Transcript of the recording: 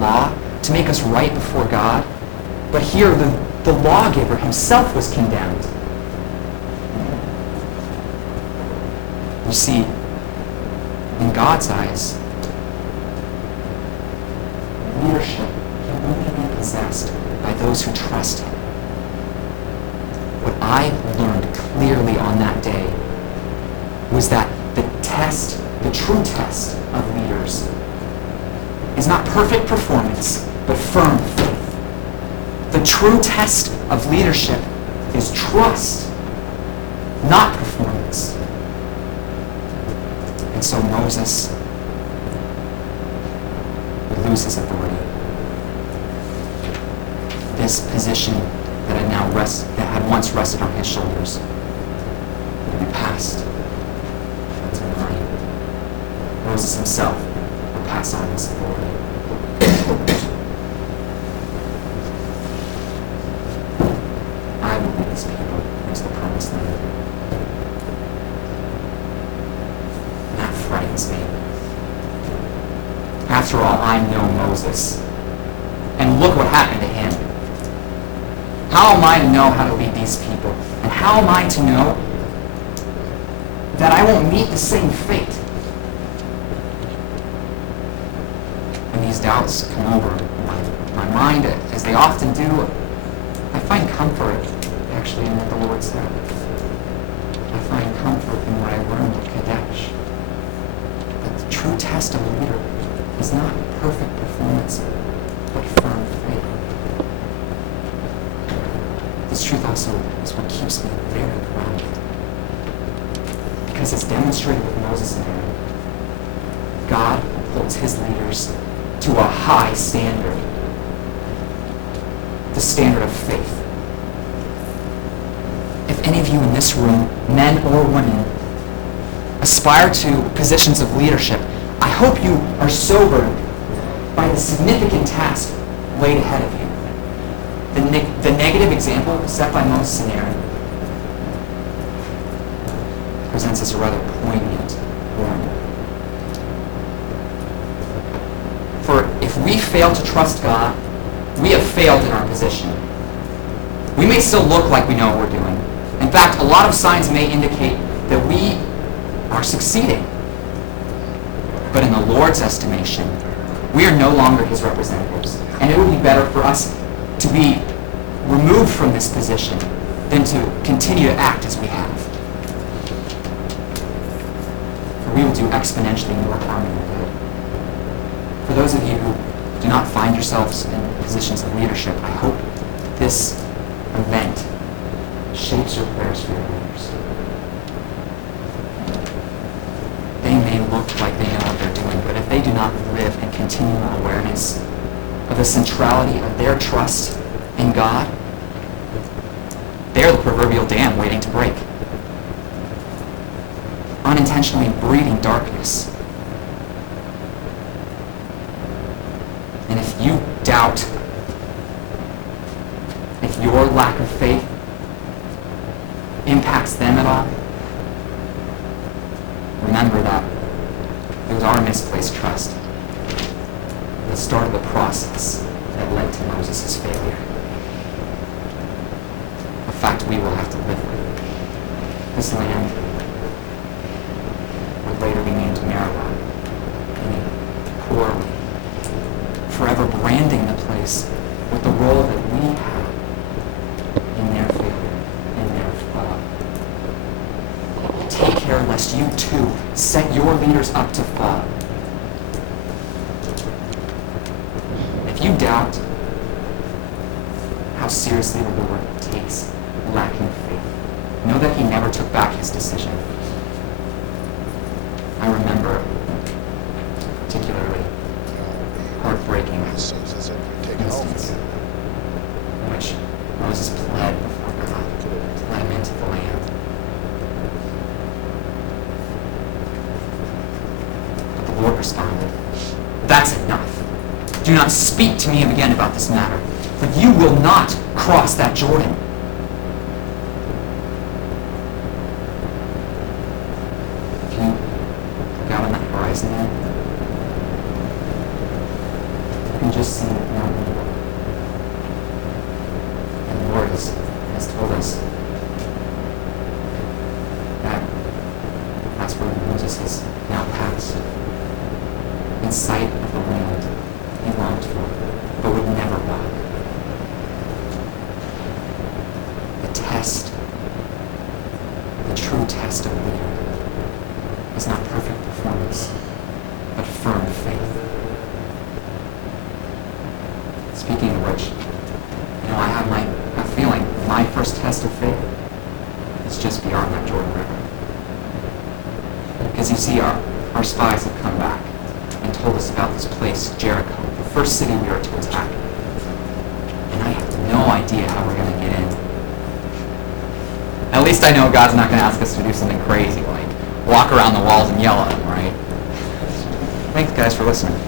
law to make us right before God. But here, the lawgiver himself was condemned. You see, in God's eyes, leadership can only be possessed by those who trust him. What I learned clearly on that day was that the true test of leaders is not perfect performance, but firm faith. The true test of leadership is trust, not performance. And so Moses would lose his authority. This position that had once rested on his shoulders would be passed to mine. Moses himself will pass on his authority. I will lead these people into the promised land. And that frightens me. After all, I know Moses. And look what happened to him. How am I to know how to lead these people? And how am I to know that I won't meet the same fate? When these doubts come over my mind, as they often do, I find comfort actually in what the Lord said. I find comfort in what I learned at Kadesh. That the true test of a leader is not perfect performance, but firm faith. This truth also is what keeps me very grounded. Because it's demonstrated with Moses and Aaron. God holds his leaders to a high standard. The standard of faith. If any of you in this room, men or women, aspire to positions of leadership, I hope you are sobered by the significant task laid ahead of you. The negative example set by Moses and Aaron presents us a rather poignant warning. For if we fail to trust God, we have failed in our position. We may still look like we know what we're doing. In fact, a lot of signs may indicate that we are succeeding. But in the Lord's estimation, we are no longer his representatives. And it would be better for us to be removed from this position than to continue to act as we have. For we will do exponentially more harm than good. For those of you who do not find yourselves in positions of leadership, I hope this event shapes your prayers for your leaders. They may look like they know what they're doing, but if they do not live in continual awareness of the centrality of their trust in God, they're the proverbial dam waiting to break, unintentionally breeding darkness. And if you doubt, if your lack of faith impacts them at all, remember that it was our misplaced trust that started the process that led to Moses' failure. A fact we will have to live with. This land would later be named Meribah, meaning poorly, forever branding the place with the role that we have in their failure, in their fall. Take care lest you too set your leaders up to fall. If you doubt how seriously the Lord takes lacking faith, know that he never took back his decision. I remember particularly heartbreaking instance in which Moses pled before God to let him into the land. But the Lord responded, "That's enough. Do not speak to me again about this matter, for you will not cross that Jordan." If you look out on that horizon there, you can just seen it, known evil. And the Lord has told us that that's where Moses has now passed. In sight of the land he longed for, but would never walk. The test, the true test of a leader, is not perfect performance, but firm faith. Speaking of which, I have a feeling my first test of faith is just beyond that Jordan River. Because you see, our spies have come back and told us about this place, Jericho, the first city we are to attack. And I have no idea how we're going to get in. At least I know God's not going to ask us to do something crazy, like walk around the walls and yell at them, right? Thanks, guys, for listening.